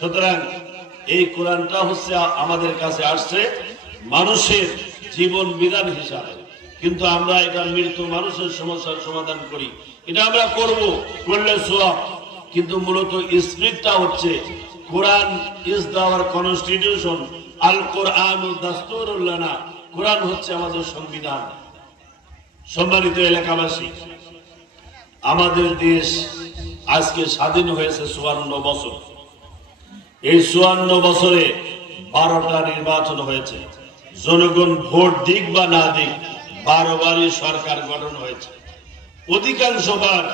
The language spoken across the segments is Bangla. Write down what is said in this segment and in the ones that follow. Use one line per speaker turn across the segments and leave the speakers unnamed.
সুতরাং এই কোরআনটা হচ্ছে আমাদের কাছে আসছে মানুষের জীবন বিধান হিসাবে। কিন্তু আমরা এটা মৃত্যু মানুষের সমস্যার সমাধান করি। এটা আমরা করব করলে সোয়াব কিন্তু মূলত স্পিরিটটা হচ্ছে কোরআন ইজ দাওয়ার কনস্টিটিউশন আল কোরআন দাস্তুরুল্লানা। কোরআন হচ্ছে আমাদের সংবিধান। সম্মানিত এলাকাবাসী, আমাদের দেশ আজকে স্বাধীন হয়েছে চুয়ান্ন বছর। এই চুয়ান্ন বছরে বারোটা নির্বাচন হয়েছে। জনগণ ভোট দিক বা না দিক, বারো বারই সরকার গঠন হয়েছে। অধিকাংশবার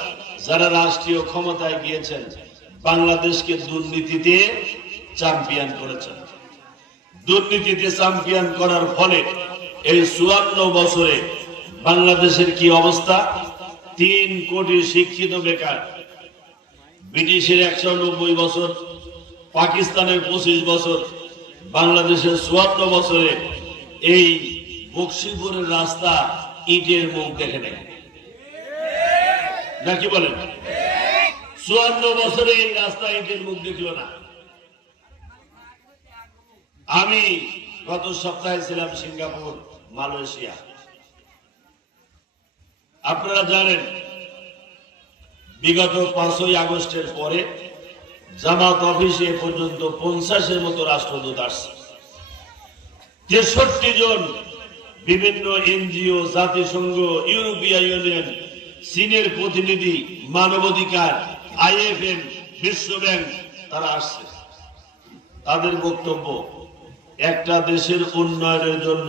যারা রাষ্ট্রীয় ক্ষমতায় গিয়েছেন, বাংলাদেশকে দুর্নীতিতে চ্যাম্পিয়ন করেছেন। দুর্নীতিতে চ্যাম্পিয়ন করার ফলে এই চুয়ান্ন বছরে বাংলাদেশের কি অবস্থা? তিন কোটি শিক্ষিত বেকার। ব্রিটিশের একশো নব্বই বছর পাকিস্তানের পঁচিশ বছর, বাংলাদেশের চুয়াত্তর বছরে এই বক্সিপুরের রাস্তা ইটের মুখ দেখে নেয়। নাকি বলেন? চুয়ান্ন বছরে এই রাস্তা ইটের মুখ দেখল না। আমি গত সপ্তাহে ছিলাম সিঙ্গাপুর, মালয়েশিয়া। আপনারা জানেন, বিগত পাঁচই আগস্টের পরে জামাত অফিসে পর্যন্ত পঞ্চাশের মতো রাষ্ট্রদূত আসছে। তেষট্টি জন বিভিন্ন এনজিও, জাতিসংঘ, ইউরোপীয় ইউনিয়ন, চীনের প্রতিনিধি, মানবাধিকার, আইএফএম, বিশ্ব ব্যাংক, তারা আসছে। তাদের বক্তব্য, একটা দেশের উন্নয়নের জন্য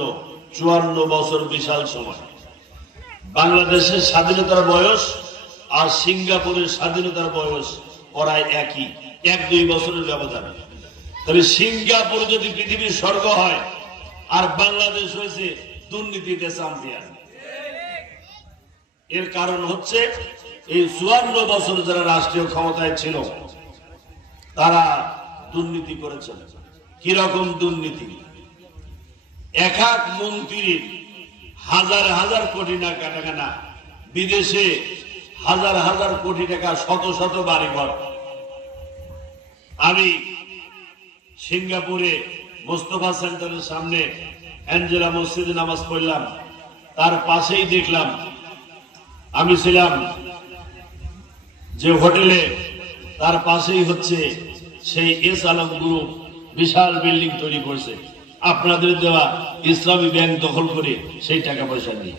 চুয়ান্ন বছর বিশাল সময়। বাংলাদেশের স্বাধীনতার বয়স আর সিঙ্গাপুরের স্বাধীনতার বয়স প্রায় একই। এক দুই বছরের ব্যবধান। তবে সিঙ্গাপুর যদি পৃথিবীর স্বর্গ হয়, আর বাংলাদেশ হয়েছে দুর্নীতিতে চ্যাম্পিয়ন এর কারণ হচ্ছে, এই চুয়ান্ন বছর যারা রাষ্ট্রীয় ক্ষমতায় ছিল, তারা দুর্নীতি করেছেন। কীরকম দুর্নীতি? এক এক মন্ত্রীর হাজার হাজার কোটি টাকা টাকা না, বিদেশে হাজার হাজার কোটি টাকা শত শত বাড়িঘর আমি সিঙ্গাপুরে মোস্তফা সেন্টারের সামনে অ্যাঞ্জেলা মসজিদে নামাজ পড়লাম। তার পাশেই দেখলাম, আমি ছিলাম যে হোটেলে, তার পাশেই হচ্ছে সেই এস আলম গ্রুপ বিশাল বিল্ডিং তৈরি করছে। আপনাদের দেওয়া ইসলামী ব্যাংক দখল করে সেই টাকা পয়সা নিয়ে।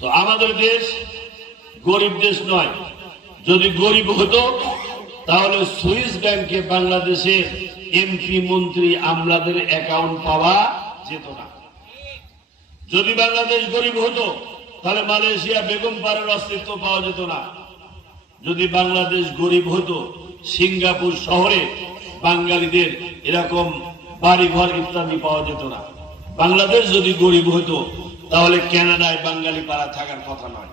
তো আমাদের দেশ গরিব দেশ নয়। যদি গরিব হতো তাহলে সুইস ব্যাংকে বাংলাদেশের এমপি, মন্ত্রী আমলাদের অ্যাকাউন্ট পাওয়া যেত না। যদি বাংলাদেশ গরিব হতো, তাহলে মালয়েশিয়া বেগম পাড়ের অস্তিত্ব পাওয়া যেত না। যদি বাংলাদেশ গরিব হতো, সিঙ্গাপুর শহরে বাঙালিদের এরকম বাড়িঘর ইত্যাদি পাওয়া যেত না। বাংলাদেশ যদি গরিব হতো, তাহলে কানাডায় বাঙালি পাড়া থাকার কথা নয়।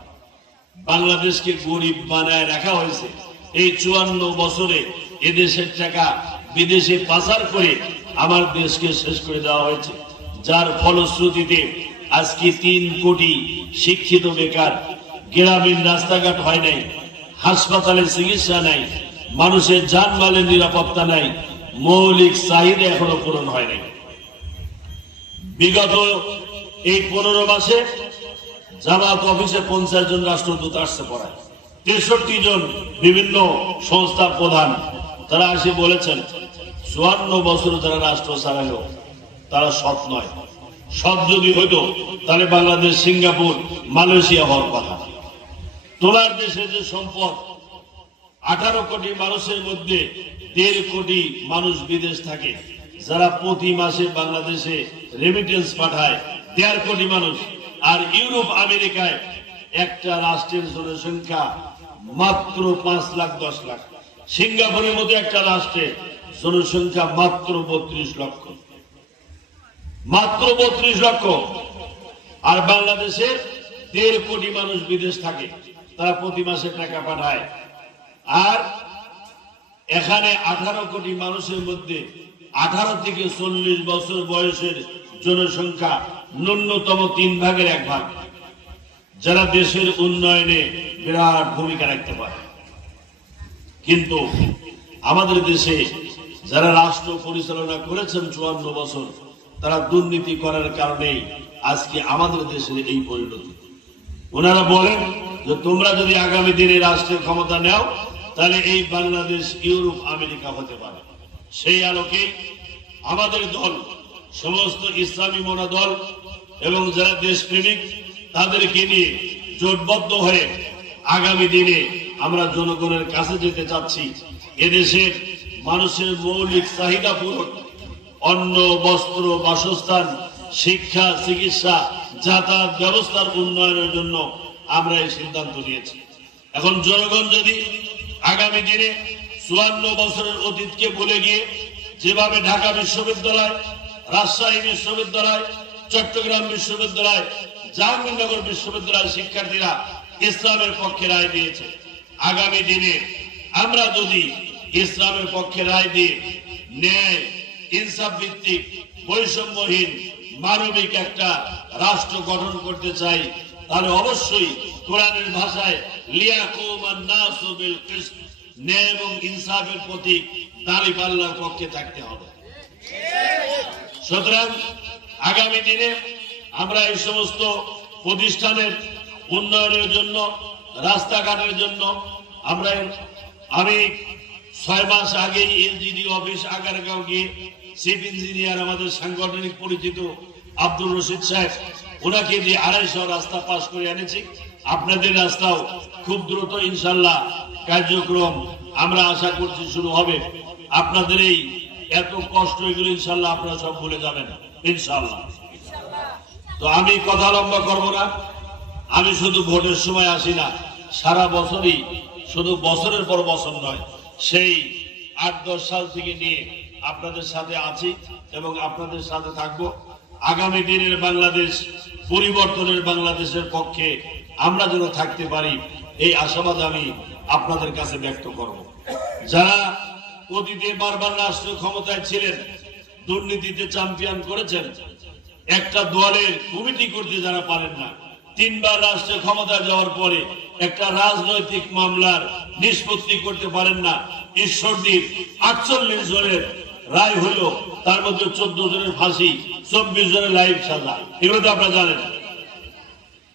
বাংলাদেশকে গরিব বানায় রাখা হয়েছে। এই চুয়ান্ন বছরে এদেশের টাকা বিদেশে পাচার করে আমার দেশকে শেষ করে দেওয়া হয়েছে। যার ফলশ্রুতিতে আজকে তিন কোটি শিক্ষিত বেকার, গ্রামীণ রাস্তাঘাট হয় নাই, হাসপাতালে চিকিৎসা নাই, মানুষের যানমালের নিরাপত্তা নাই, মৌলিক চাহিদা এখনও পূরণ হয় নাই। বিগত এই পনেরো মাসে জামাত অফিসে পঞ্চাশ জন রাষ্ট্রদূত আসছে পড়ায়। তেষট্টি জন বিভিন্ন সংস্থার প্রধান, তারা এসে বলেছেন, চুয়ান্ন বছর যারা রাষ্ট্র চালালো তারা সৎ নয়। সৎ যদি হইতো, তাহলে বাংলাদেশ, সিঙ্গাপুর, মালয়েশিয়া হওয়ার কথা। তোমার দেশে যে সম্পদ, আঠারো কোটি মানুষের মধ্যে দেড় কোটি মানুষ বিদেশ থাকে, যারা প্রতি মাসে বাংলাদেশে রেমিটেন্স পাঠায়, দেড় কোটি মানুষ। আর ইউরোপ, আমেরিকায় একটা রাষ্ট্রের জনসংখ্যা মাত্র পাঁচ লাখ, দশ লাখ। সিঙ্গাপুরের মতো একটা রাষ্ট্রে জনসংখ্যা মাত্র বত্রিশ লক্ষ। মাত্র বত্রিশ লক্ষ। আর বাংলাদেশে দেড় কোটি মানুষ বিদেশ থাকে, তারা প্রতি মাসে টাকা পাঠায়। আর এখানে আঠারো কোটি মানুষের মধ্যে আঠারো থেকে চল্লিশ বছর বয়সের জনসংখ্যা ন্যূনতম তিন ভাগের এক ভাগ। যারা দেশের উন্নয়নে বিরাট ভূমিকা রাখতে পারে। কিন্তু আমাদের দেশে যারা রাষ্ট্র পরিচালনা করেছেন চুয়ান্ন বছর, তারা দুর্নীতি করার কারণেই আজকে আমাদের দেশের এই পরিণতি। ওনারা বলেন যে, তোমরা যদি আগামী দিনে রাষ্ট্রের ক্ষমতা নেও, তাহলে এই বাংলাদেশ ইউরোপ, আমেরিকা হতে পারে। সেই আলোকে আমাদের দল, সমস্ত ইসলামী মনা দল এবং যারা দেশপ্রেমিক তাদেরকে নিয়ে জোটবদ্ধ হয়ে আগামী দিনে আমরা জনগণের কাছে যেতে চাচ্ছি। এদেশের মানুষের মৌলিক চাহিদা পূরণ, অন্ন, বস্ত্র, বাসস্থান, শিক্ষা, চিকিৎসা, যাতায়াত ব্যবস্থার উন্নয়নের জন্য আমরা এই সিদ্ধান্ত নিয়েছি। এখন জনগণ যদি আগামী দিনে চুয়ান্ন বছরের অতীতকে ভুলে গিয়ে যেভাবে ঢাকা বিশ্ববিদ্যালয়, রাজশাহী বিশ্ববিদ্যালয়, চট্টগ্রাম বিশ্ববিদ্যালয় জাহাঙ্গীরনগর বিশ্ববিদ্যালয়ের শিক্ষার্থীরা ইসলামের পক্ষে রায় দিয়েছে। আগামী দিনে আমরা যদি ইসলামের পক্ষে রায় দিয়ে ন্যায়, ইনসাফ ভিত্তিক, বৈষম্যহীন, মানবিক একটা রাষ্ট্র গঠন করতে চাই, তাহলে অবশ্যই কোরআনের ভাষায় ন্যায় এবং ইনসাফের প্রতীক দাঁড়ি পাল্লার পক্ষে থাকতে হবে। সুতরাং আগামী দিনে আমরা এই সমস্ত প্রতিষ্ঠানের উন্নয়নের জন্য, রাস্তাঘাটের জন্য আমরা আমি ছয় মাস আগেই এলজিডি অফিস আগারগাঁও গিয়ে চিফ ইঞ্জিনিয়ার আমাদের সাংগঠনিক পরিচিত আব্দুল রশিদ সাহেব, ওনাকে দিয়ে আড়াইশো রাস্তা পাস করে এনেছি, আপনাদের রাস্তাও খুব দ্রুত ইনশাল্লাহ কার্যক্রম আমরা আশা করছি শুরু হবে। আপনাদের এই এত কষ্ট এগুলো ইনশাল্লাহ আপনারা সব ভুলে যাবেন, ইনশাল্লাহ। তো আমি কথা লম্বা করব না। আমি শুধু ভোটের সময় আসি না, সারা বছরই শুধু বছরের পর বছর নয়, সেই আট দশ সাল থেকে নিয়ে আপনাদের সাথে আছি এবং আপনাদের সাথে থাকব। আগামী দিনের বাংলাদেশ, পরিবর্তনের বাংলাদেশের পক্ষে আমরা যেন থাকতে পারি, এই আশাবাদ আমি আপনাদের কাছে ব্যক্ত করব। যারা অতীতে বারবার রাষ্ট্র ক্ষমতায় ছিলেন, দুর্নীতিতে চ্যাম্পিয়ন করেছেন একটা দলের কমিটি করতে যারা পারেন না, তিনবার রাষ্ট্রের ক্ষমতা যাওয়ার পরে একটা রাজনৈতিক মামলার নিষ্পত্তি করতে পারেন না। ঈশ্বরদীর আটচল্লিশ জনের রায় হলো, তার মধ্যে চোদ্দ জনের ফাঁসি, চব্বিশ জনের লাইফ সাজা। এগুলো তো আপনারা জানেন।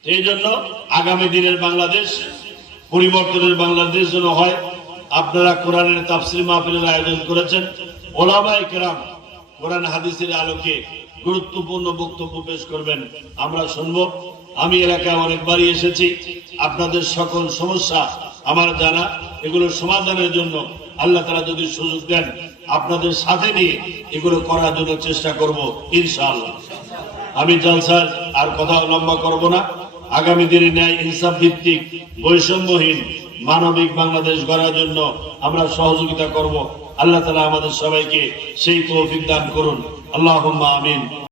এই জন্য আগামী দিনের বাংলাদেশ, পরিবর্তনের বাংলাদেশ যেন হয়, আপনারা কোরআনের তাফসির মাহফিলের আয়োজন করেছেন। ওলামাই কেরাম কোরআন হাদিসের আলোকে গুরুত্বপূর্ণ বক্তব্য পেশ করবেন। আমরা শুনব। আমি এলাকায় অনেকবারই এসেছি। আপনাদের সকল সমস্যা আমার জানা। এগুলো সমাধানের জন্য আল্লাহ তারা যদি সুযোগ দেন, আপনাদের সাথে নিয়ে এগুলো করার জন্য চেষ্টা করব, ইনশাআল্লাহ। আমি জলসার আর কথা লম্বা করব না। আগামী দিনে ন্যায় ইনসাফ ভিত্তিক বৈষম্যহীন মানবিক বাংলাদেশ গড়ার জন্য আমরা সহযোগিতা করব। আল্লাহ তালা আমাদের সবাইকে সেই তৌফিক দান করুন। আল্লাহ আমিন